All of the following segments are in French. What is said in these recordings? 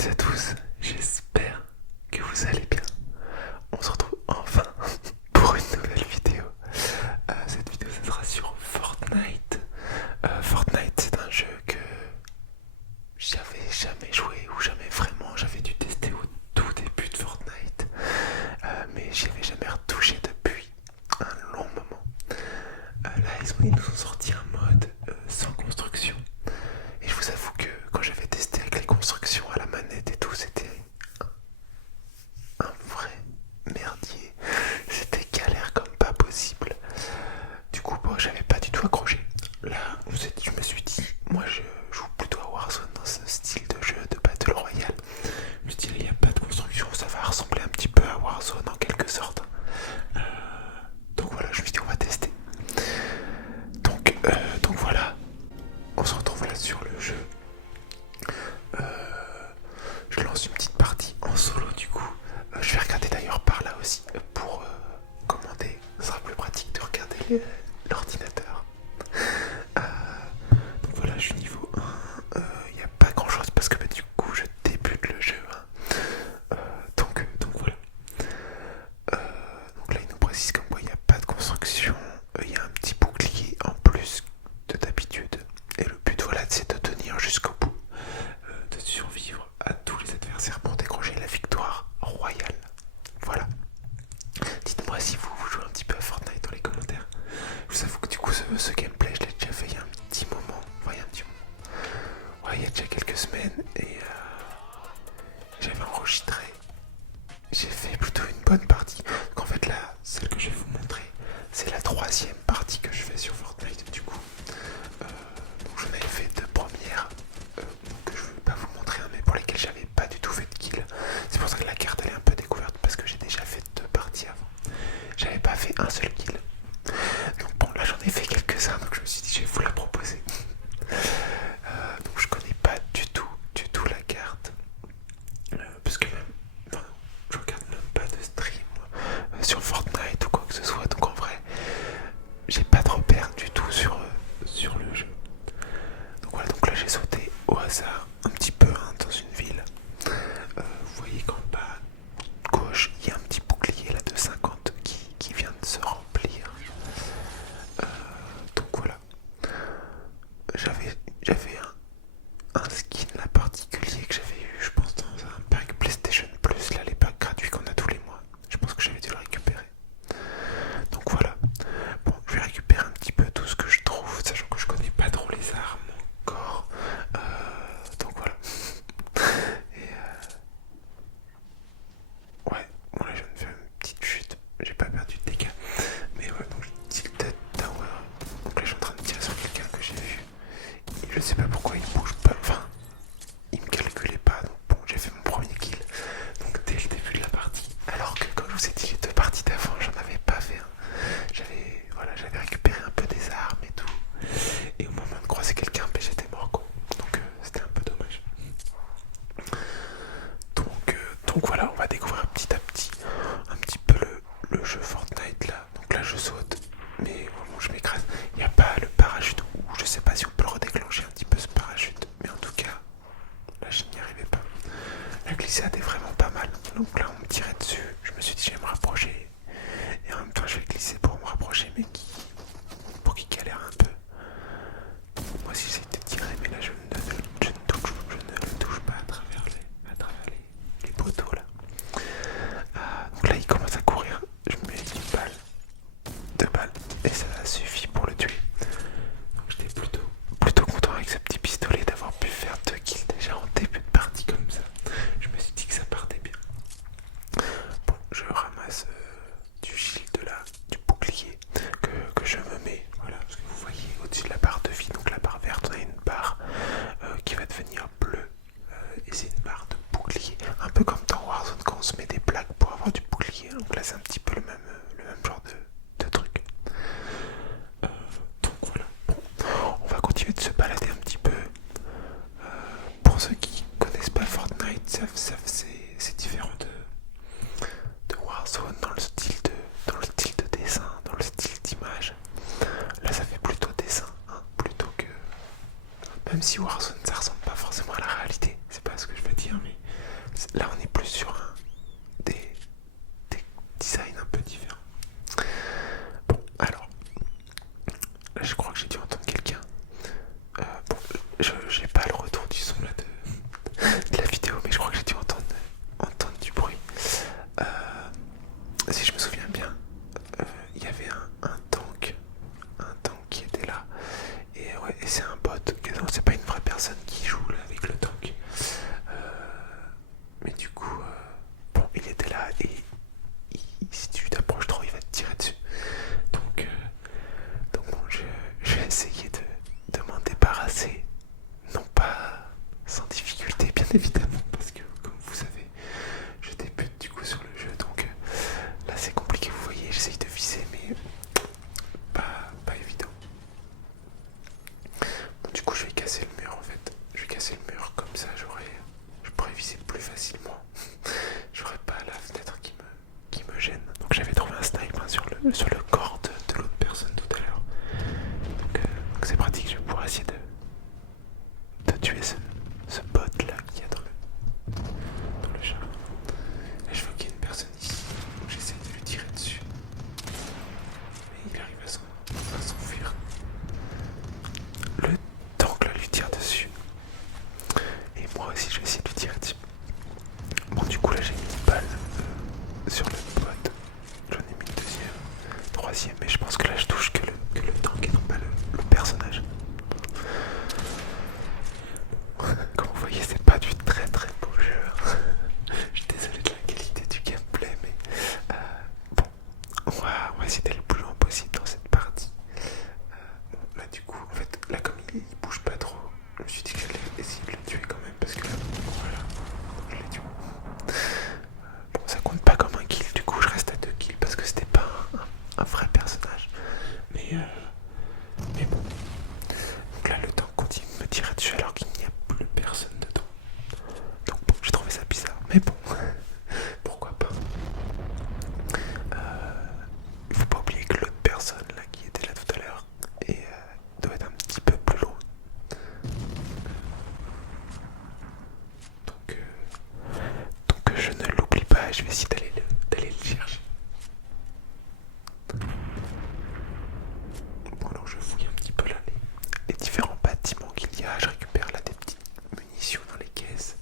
toutes et à tous, j'espère que vous allez bien. On se retrouve enfin pour une nouvelle vidéo. Cette vidéo, ça sera sur Fortnite. Fortnite, c'est un jeu que j'avais jamais joué ou jamais vraiment. J'avais dû tester au tout début de Fortnite, mais j'y avais jamais retouché depuis un long moment. Là, ils nous ont sorti un mode sans construction. Et je vous avoue que quand j'avais testé avec les constructions à la manette et tout, c'était un vrai merdier. C'était galère comme pas possible. Du coup, bon, j'avais pas du tout accroché. Là, je me suis dit, moi je joue plutôt à Warzone dans ce style de jeu de Battle Royale. Je me suis dit, il n'y a pas de construction, ça va ressembler un petit peu à Warzone en quelque sorte. Donc voilà, je me suis dit, on va tester. Donc voilà, on se retrouve là sur le jeu. Je lance une petite partie en solo du coup. Je vais regarder d'ailleurs par là aussi pour commander. Ce sera plus pratique de regarder l'ordinateur. Donc voilà, je suis niveau 1. Il n'y a pas grand chose parce que du coup je débute le jeu. Donc voilà. Donc là il nous précise comme quoi il n'y a pas de construction. Il y a un petit bouclier en plus de d'habitude. Et le but voilà c'est de tenir jusqu'au bout. De survivre à tous les adversaires pour décrocher la victoire royale. Voilà. Dites-moi si vous jouez un petit peu à Fortnite dans les commentaires. Je vous avoue que du coup ce gameplay je l'ai déjà fait il y a un petit moment. Enfin il y a un petit moment. Ouais, il y a déjà quelques semaines et j'avais enregistré. J'ai fait plutôt une bonne partie. Donc en fait là, celle que je vais vous montrer, c'est la troisième partie que je fais sur Fortnite du coup. Donc j'en avais fait deux premières que je ne vais pas vous montrer, mais pour lesquelles j'avais pas du tout fait de kill. C'est pour ça que la carte elle est un peu découverte parce que j'ai déjà fait deux parties avant. J'avais pas fait un seul kill. Donc bon là j'en ai fait quelques-uns, donc je me suis dit je vais vous la proposer. Donc je connais pas du tout la carte. Parce que même, enfin, je regarde même pas de stream sur Fortnite ou quoi que ce soit, donc en vrai j'ai pas de repère du tout sur le jeu. Donc voilà, donc là j'ai sauté au hasard un petit peu dans une ville. Vous voyez qu'en bas gauche il y a un petit bouclier là de 50 qui vient de se remplir. Donc voilà, j'avais un skin là particulier que j'avais eu, je pense, dans un pack PlayStation Plus, là les packs gratuits qu'on a tous les mois. Je pense que j'avais dû le récupérer. Donc voilà. Bon, je vais récupérer un petit peu tout ce que je trouve, sachant que je connais pas trop les armes encore. Donc voilà. Et ouais, bon là je viens de faire une petite chute. J'ai pas perdu de dégâts. Mais ouais, donc Tilted Tower. Donc là je suis en train de tirer sur quelqu'un que j'ai vu. Et je sais pas pourquoi il bouge pas. Enfin, il me calculait pas. Donc bon, j'ai fait mon premier kill. Donc dès le début de la partie. Alors que comme je vous ai dit les deux parties d'avant, j'en avais pas fait un. J'avais récupéré un peu des armes et tout. Et au moment de croiser quelqu'un, ben, j'étais mort quoi. Donc c'était un peu dommage. Donc voilà, on va découvrir petit à petit un petit peu le jeu Fortnite là. Donc là je saute, mais vraiment je m'écrase. Il n'y a pas le parachute, ou je sais pas si on peut le redéclencher un petit peu ce parachute. Mais en tout cas, là je n'y arrivais pas. La glissade est vraiment pas mal. Donc là on me tirait dessus, je me suis dit je vais me rapprocher. Et en même temps je vais glisser pour me rapprocher, mais pour qu'il galère un peu. Moi aussi j'essaie de tirer, mais là je ne le touche pas à travers les poteaux là. Donc là il commence à courir, je mets une balle, deux balles, et ça suffit pour le tuer. Donc j'étais plutôt content avec ce petit pistolet d'avoir pu faire 2 kills déjà en début de partie comme ça. Je me suis dit que ça partait bien. Bon, je ramasse du shield là, du bouclier que je me mets. Voilà, parce que vous voyez au-dessus de la barre de vie, donc la barre verte, on a une barre qui va devenir bleue. Et c'est une barre de bouclier. Un peu comme dans Warzone quand on se met des plaques pour avoir du bouclier. Donc là c'est un petit peu le même genre de truc. Donc voilà. Bon, on va continuer de se balader un petit peu. Pour ceux qui connaissent pas Fortnite, c'est différent de Warzone dans le style de dessin, dans le style d'image. Là ça fait plutôt dessin, hein, plutôt que... Même si Warzone ça ressemble pas forcément à la réalité, c'est pas ce que je veux dire, mais sur le corps de l'autre personne tout à l'heure. Donc c'est pratique, je vais pouvoir essayer de tuer ce bot là qu'il y a dans le char. Là je vois qu'il y a une personne ici, donc j'essaie de lui tirer dessus. Mais il arrive à s'enfuir. Le tank là lui tire dessus. Et moi aussi je vais essayer de lui tirer dessus. Bon du coup là j'ai mis une balle sur le bot. J'en ai mis une deuxième, troisième, mais je pense que là je touche que le tank et non pas le personnage. Comme vous voyez, c'est pas du très très beau jeu. Je suis désolé de la qualité du gameplay, mais bon, on va essayer d'aller le plus loin possible dans cette partie. Bon, là du coup, en fait, là comme il bouge pas trop, je me suis dit que j'allais essayer de le tuer quand même, parce que là, voilà, je l'ai tué. Bon, ça compte pas comme un kill, du coup je reste à 2 kills parce que c'était pas un vrai personnage. Mais bon. Donc là le temps continue de me tirer dessus alors qu'il n'y a plus personne dedans. Donc bon, j'ai trouvé ça bizarre. Mais bon, pourquoi pas. Il faut pas oublier que l'autre personne là qui était là tout à l'heure doit être un petit peu plus loin. Donc je ne l'oublie pas, je vais essayer d'aller le chercher. Bon alors je fouille un petit peu là les différents bâtiments qu'il y a, je récupère là des petites munitions dans les caisses.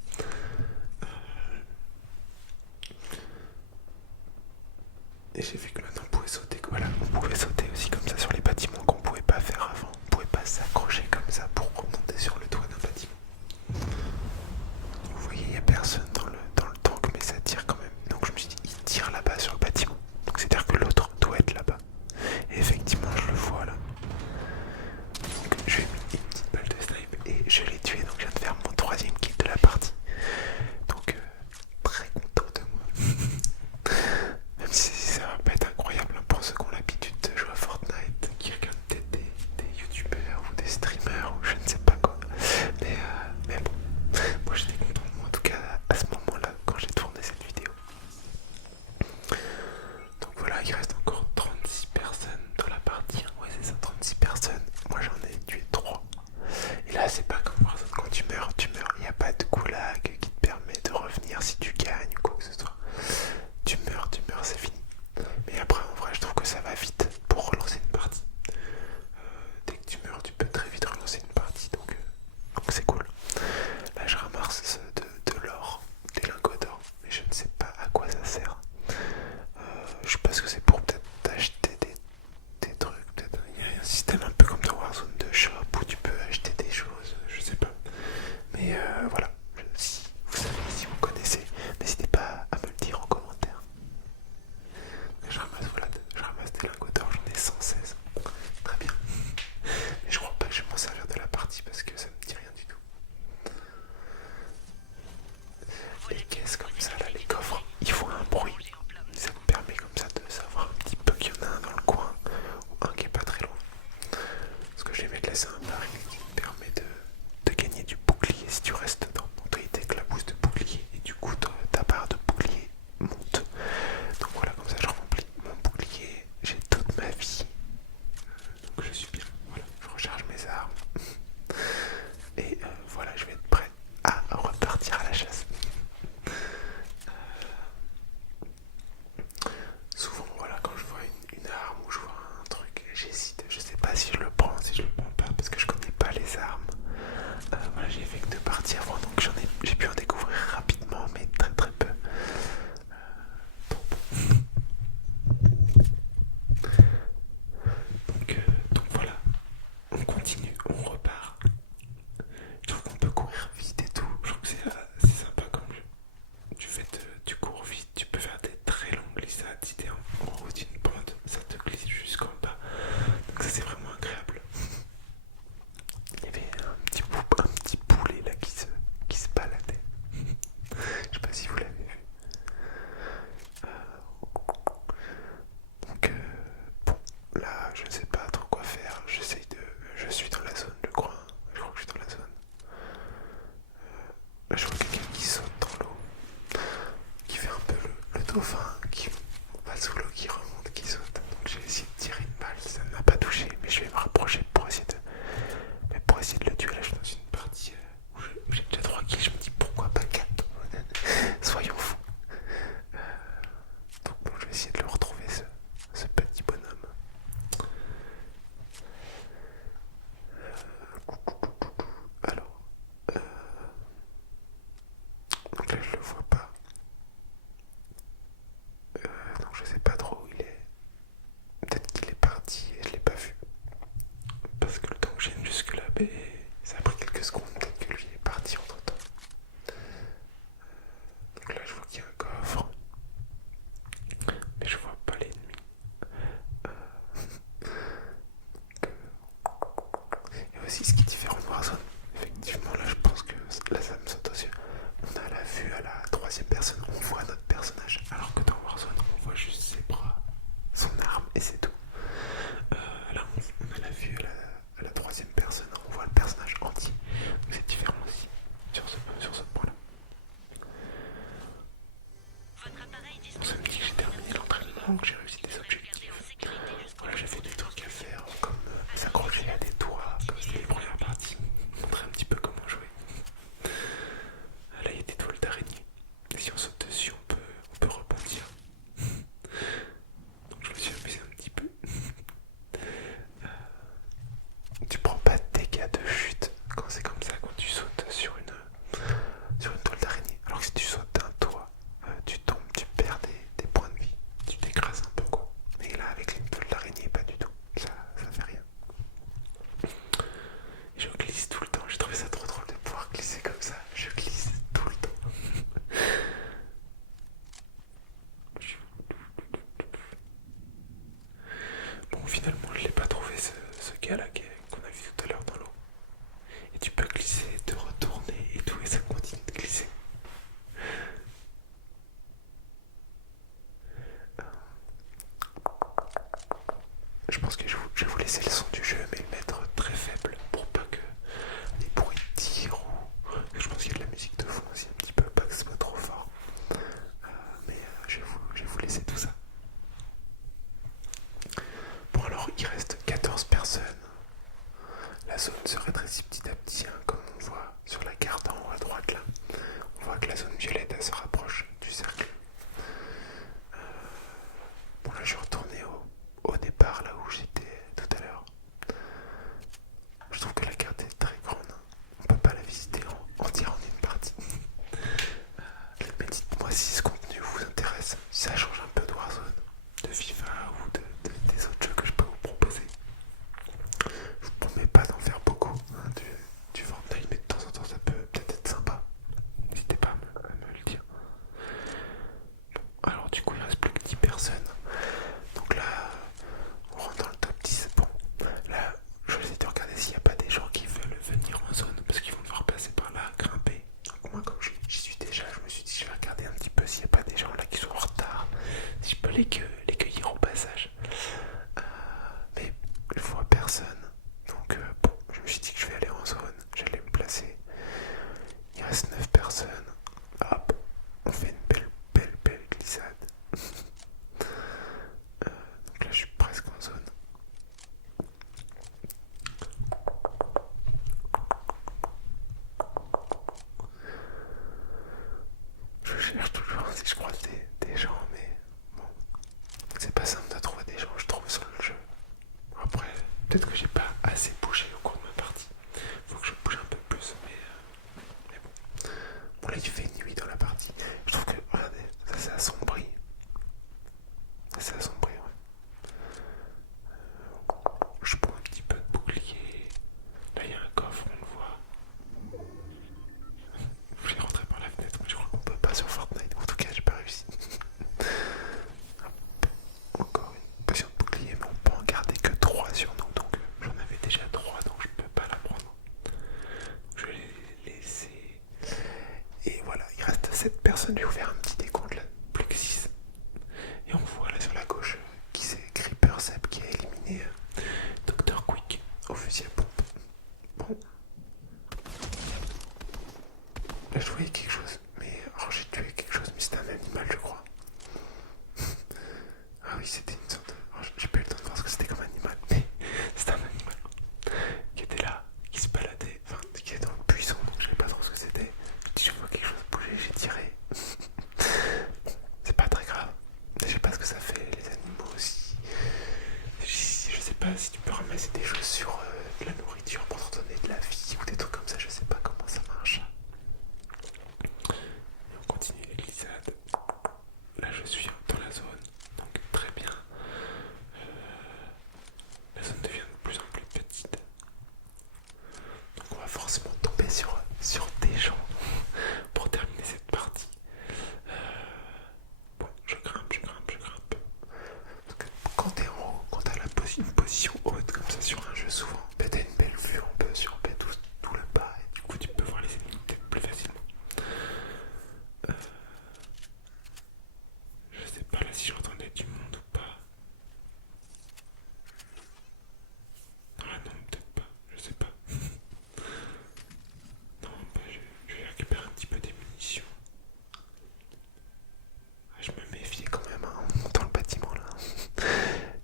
Et j'ai vu que maintenant on pouvait sauter, voilà, on pouvait sauter aussi comme ça sur les bâtiments qu'on pouvait pas faire avant. On pouvait pas s'accrocher comme ça pour remonter sur le toit d'un bâtiment. Vous voyez, il n'y a personne dans le tank, mais ça tire quand même. Donc je me suis dit, il tire là-bas sur le bâtiment. Donc c'est-à-dire que l'autre doit être là-bas. Et effectivement, je le vois là. Donc je lui ai mis une petite balle de snipe et je l'ai tué. Donc je viens de faire mon 3e kill de la partie. Donc très content de moi. Même si ça va pas être incroyable pour ceux qui ont l'habitude de jouer à Fortnite, qui regardent peut-être des youtubeurs ou des streamers ou je ne sais pas quoi. Mais bon, moi j'étais content de moi en tout cas à ce moment-là quand j'ai tourné cette vidéo. Donc voilà, il reste encore 36 personnes dans la partie. Ouais c'est ça, 36 personnes. Moi j'en ai tué 3. Et là c'est pas comme Warzone, quand tu meurs, il n'y a pas de goulag qui te permet de revenir si tu gagnes ou quoi que ce soit. Tu meurs, c'est fini. Mais après en vrai je trouve que ça va vite pour relancer une partie. Dès que tu meurs tu peux très vite relancer une partie, donc c'est cool. Là je ramasse de l'or, des lingots d'or, mais je ne sais pas à quoi ça sert. Je pense que c'est pour peut-être acheter des trucs, peut-être il y a un système un peu comme dans Warzone de shop où tu peux acheter des choses, je sais pas. Mais voilà, si vous savez, si vous connaissez, n'hésitez pas à me le dire en commentaire. Je ramasse des lingots d'or, j'en ai 116. Très bien. Mais je crois pas que je vais m'en servir de la partie parce que ça me dit rien du tout. Les caisses comme ça, là, les coffres, ils font un bruit. Ça me permet comme ça de savoir un petit peu qu'il y en a un dans le coin ou un qui est pas très loin. Parce que je vais mettre laisser un baril qui me permet de gagner du bouclier si tu restes dedans. Donc tu t'éclabousses de bouclier et du coup ta barre de bouclier monte. Donc voilà, comme ça je remplis mon bouclier, j'ai toute ma vie. Donc je suis bien, voilà, je recharge mes armes. Et voilà, je vais être prêt à repartir à la chasse. Souvent, voilà, quand je vois une arme ou je vois un truc, j'hésite. Je sais pas si je le prends, si je le prends pas, parce que je connais pas les armes. Voilà, j'ai fait que 2 parties avant, donc j'ai pu en découvrir rapidement, mais très très peu. Donc voilà, on continue, on repart. Je trouve qu'on peut courir vite et tout. Je trouve que c'est sympa comme jeu. Tu cours vite, tu peux faire des très longues glissades. Si t'es en haut d'une pente, ça te glisse jusqu'en bas. Donc ça c'est vraiment agréable. Il y avait un petit poulet là qui se baladait. Je sais pas si vous l'avez vu. Donc bon, là je sais pas trop quoi faire. Je suis dans la zone, je crois. Je crois que je suis dans la zone. Là je vois quelqu'un qui saute dans l'eau, qui fait un peu le dauphin, qui va sous l'eau, qui remonte, qui saute. Donc Mais ça a pris quelques secondes, peut-être que lui est parti entre temps. Donc là je vois qu'il y a un coffre, mais je vois pas l'ennemi. Et aussi ce qui est différent de Warzone, effectivement là je pense que là ça me saute aux yeux. On a la vue à la troisième personne, on voit notre personnage, alors que dans Warzone on voit juste ses bras, son arme et c'est tout. Là on a la vue à la troisième personne, on voit le personnage entier. Donc c'est différent aussi sur ce point-là. Ça me dit que j'ai terminé l'entraînement, que j'ai réussi des objectifs. Voilà, j'ai fait des trucs à faire, comme s'accrocher à des toits, comme c'était les premières parties, montrer un petit peu comment jouer. Là, il y a des toiles d'araignée. Si on saute dessus, on peut rebondir. Donc je me suis amusé un petit peu. Tu prends pas de dégâts de chute quand c'est comme ça, quand tu sautes sur une toile d'araignée. Alors que si tu sautes d'un toit, tu tombes, tu perds des points de vie. Tu t'écrases un peu quoi. Mais là, avec les toiles d'araignée, pas du tout. Ça fait rien. Et je glisse tout le temps. J'ai trouvé ça trop drôle de pouvoir glisser comme ça. Je glisse tout le temps. Bon, finalement, je l'ai pas trouvé ce gars-là qu'on a vu tout à l'heure dans l'eau. Et tu peux glisser, te retourner et tout, et ça continue de glisser. Je pense que je vais vous laisser le son du jeu, mais le mettre très faible pour pas que les bruits de tir ou... Je pense qu'il y a de la musique de fond aussi un petit peu, pas que ce soit trop fort. Mais je vais vous laisser tout ça. Bon alors, il reste 14 personnes. La zone se rétrécit petit à petit, hein, comme on voit sur la carte en haut à droite là. On voit que la zone violette elle se rapproche du cercle. Bon là je suis retourné au départ là où j'étais tout à l'heure. Je trouve que la carte est très grande. On peut pas la visiter entière en une partie. Mais dites-moi si ce contenu vous intéresse, si ça change un peu de Warzone, de FIFA ou des autres jeux que je peux vous proposer. Je vous promets pas d'en faire beaucoup, hein, du Fortnite, mais de temps en temps ça peut peut-être être sympa. N'hésitez pas à me le dire. Bon, alors du coup il reste plus que 10 personnes. Donc là, on rentre dans le top 10. Bon, là, je vais essayer de regarder s'il n'y a pas des gens qui veulent venir en zone, parce qu'ils vont devoir passer par là, grimper. Donc moi, comme j'y suis déjà, je me suis dit je vais regarder un petit peu s'il n'y a pas des gens là qui sont en retard, si je peux les cueillir au passage. Mais je vois personne. Donc bon, je me suis dit que je vais aller en zone, j'allais me placer. Il reste 9 personnes. Hop, on fait une belle glissade. Donc là je suis presque en zone. Je cherche toujours si je croise des gens, mais bon, c'est pas simple de trouver des gens, je trouve, sur le jeu. Après, peut-être que j'ai pas assez bougé au cours de ma partie. Faut que je bouge un peu plus, mais bon. Bon là il fait nuit dans la partie. Je trouve que, regardez, ça s'est assombri. Ça s'est assombri, ouais. Je prends un petit peu de bouclier. Là il y a un coffre, on le voit. Je voulais rentrer par la fenêtre, mais je crois qu'on peut pas sur Fortnite. En tout cas, j'ai pas réussi. Encore une potion de bouclier, mais on peut en garder que 3 sur nous. Donc j'en avais déjà 3, donc je peux pas la prendre. Je vais les laisser. Et voilà, il reste 7 personnes. Je vais vous faire un petit décompte là. Plus que 6. Et on voit là sur la gauche qui c'est Creeper Seb qui a éliminé Dr. Quick au fusil à pompe. Bon. Là je voyais quelque chose. Mais alors j'ai tué quelque chose, mais c'était un animal je crois. Ah oui, c'était une sorte de... Alors, j'ai pas eu le temps de voir ce que c'était comme animal, mais c'était un animal qui était là, qui se baladait, enfin qui était dans le buisson, donc je savais pas trop ce que c'était. Si je vois quelque chose bouger, j'ai tiré. C'est pas très grave. Je sais pas ce que ça fait, les animaux aussi. Je sais pas si tu peux ramasser des choses sur de la nourriture pour te donner de la vie ou des trucs comme ça, je sais pas comment ça marche. Et on continue les glissades. Là je suis dans la zone, donc très bien. La zone devient de plus en plus petite. une position haute comme ça sur un jeu souvent. Peut-être une belle vue, on peut surper tout le bas et du coup tu peux voir les ennemis peut-être plus facilement. Euh, je sais pas là si j'entendais du monde ou pas. Ah non, peut-être pas, je sais pas. Non, bah, je vais récupérer un petit peu des munitions. Ah, je me méfiais quand même hein, en montant le bâtiment là.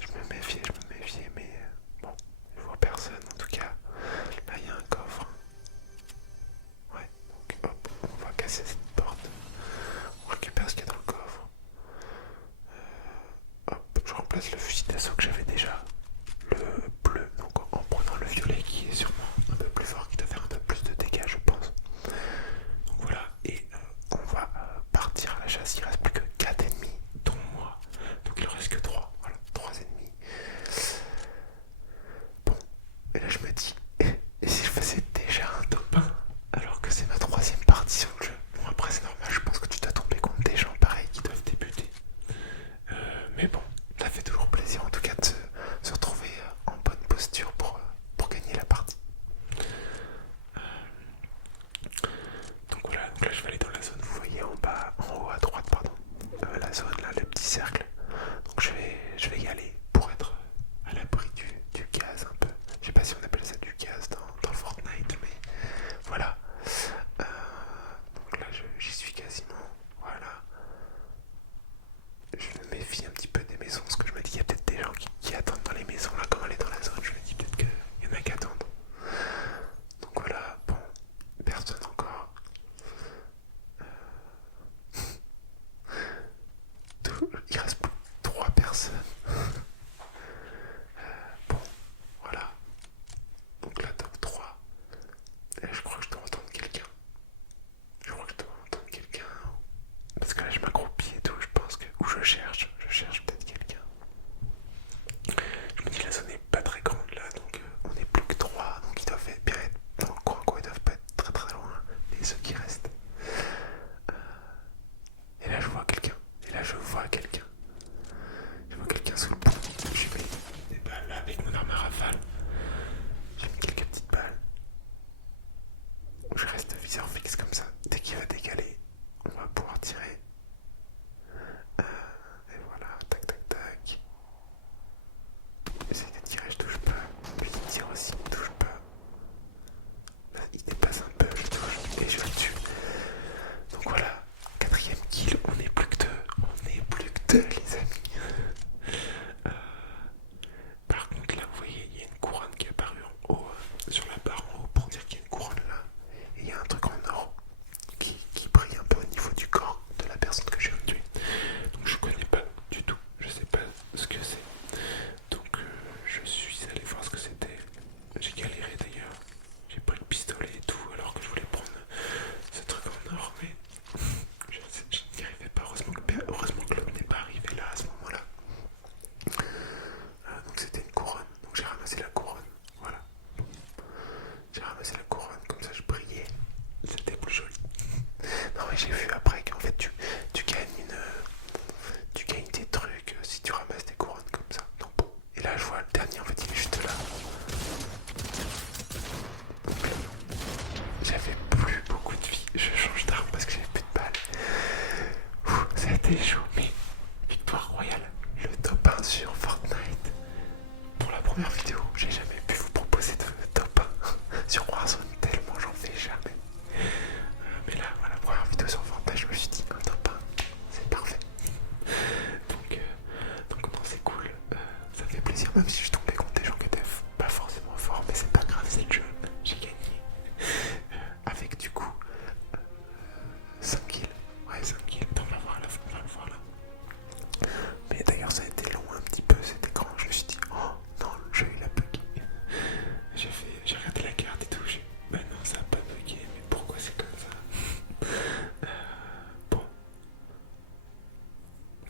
Je me méfiais, mais bon, je vois personne en tout cas. Là il y a un coffre. Ouais, donc hop, on va casser cette porte. On récupère ce qu'il y a dans le coffre. Hop, je remplace le fusil d'assaut que j'avais déjà. Le bleu, donc en prenant le violet qui est sûrement un peu plus fort, qui doit faire un peu plus de dégâts je pense. Donc voilà, et on va partir à la chasse. Il reste plus que 4 ennemis, dont moi. Donc il ne reste que 3. Voilà, 3 ennemis. Bon, et là je me dis, et si je faisais déjà un top 1 alors que c'est ma 3e partie sur le jeu? Bon après c'est normal, je pense que tu dois tomber contre des gens pareils qui doivent débuter. Mais bon, ça fait toujours plaisir en tout cas de se retrouver en bonne posture pour gagner la partie. Donc voilà, donc là je vais aller dans la zone, vous voyez en bas, en haut à droite, pardon, la zone là, le petit cercle. Donc je vais y aller pour être à l'abri du gaz un peu. Je sais pas si on appelle ça du gaz dans Fortnite, mais voilà. Donc là j'y suis quasiment, voilà. Je me méfie un petit peu des maisons, parce que je me dis il y a peut-être des gens qui attendent dans les maisons là, comme elle est dans la zone, je me dis peut-être qu'il y en a qui attendent. Donc voilà, bon, personne encore. Il reste plus 3 personnes. Bon, voilà. Donc là, top 3. Et je crois que je dois entendre quelqu'un. Parce que là, je m'accroupis et tout. Je pense que. Ou je cherche peut-être quelqu'un. Je me dis que la zone n'est pas très grande là. Donc on n'est plus que 3. Donc ils doivent bien être dans le coin, quoi. Ils doivent pas être très très loin. Et ceux qui restent. Et là, je vois quelqu'un. Je vois quelqu'un sous le pont. J'ai mis des balles là avec mon arme à rafale. J'ai mis quelques petites balles. Je reste viseur fixe comme ça. Dès qu'il va décaler, on va pouvoir tirer. Et voilà, tac tac tac. J'essaie de tirer, je touche pas. Lui il tire aussi, il touche pas. Là, il dépasse un peu, je touche et je le tue. Donc voilà, 4e kill, on n'est plus que 2. Les amis. Par contre là vous voyez il y a une couronne qui est apparue en haut, sur la barre en haut pour dire qu'il y a une couronne là. Et il y a un truc en or qui brille un peu au niveau du corps de la personne que je viens de tuer. Donc je connais pas du tout, je sais pas ce que c'est. Donc je suis allé voir ce que c'était. J'ai galéré d'ailleurs. J'ai pris le pistolet et tout alors que je voulais prendre ce truc en or, mais je n'y arrivais pas. Heureusement que l'homme n'est pas arrivé là à ce moment-là. Donc c'était une couronne, donc j'ai ramassé la couronne, voilà. J'ai ramassé la couronne, comme ça je brillais, c'était plus joli. Non mais j'ai vu après qu'en fait tu gagnes des trucs si tu ramasses des couronnes comme ça. Donc bon, et là je vois le dernier en fait il est juste là. Donc j'avais plus beaucoup de vie, je change d'arme parce que j'avais plus de balles. Ça a été chaud, mais victoire royale, le top 1 sur Fortnite. Pour la première vidéo, j'ai jamais pu vous proposer de top 1 sur Warzone, tellement j'en fais jamais. Mais là, voilà, première vidéo sur Fortnite, je me suis dit un top 1, c'est parfait. Donc non, c'est cool, ça fait plaisir, même si je tombais contre des gens qui étaient pas forcément forts, mais c'est pas grave, c'est le jeu, j'ai gagné. Avec du coup 5 kills, ouais 5 kills, on va le voir là. Mais d'ailleurs ça a été long un petit peu cet écran, je me suis dit oh non le jeu il a bugué. J'ai regardé la carte et tout, bah non ça a pas bugué, mais pourquoi c'est comme ça? Bon,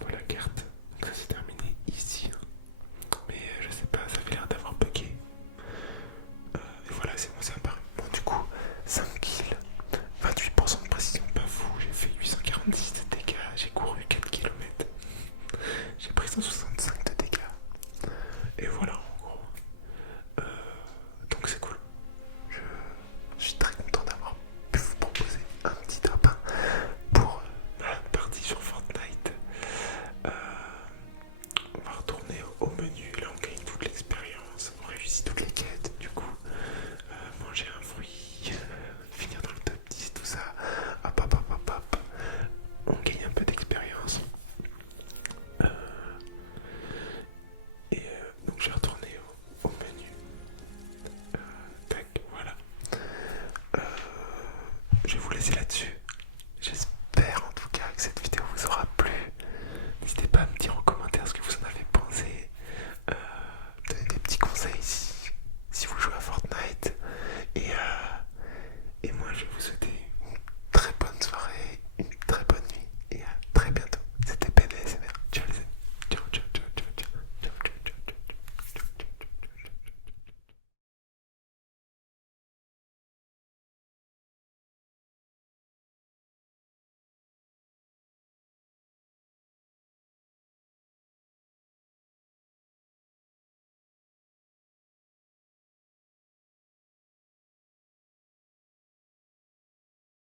voilà la carte, donc ça c'est terminé ici, mais je sais pas, ça avait l'air d'avoir bugué. Et voilà c'est bon, ça apparaît. Bon du coup 5 kills, 28% de précision, pas fou, j'ai fait 846 de dégâts, j'ai couru 4 km. J'ai pris 165 de dégâts. Et voilà,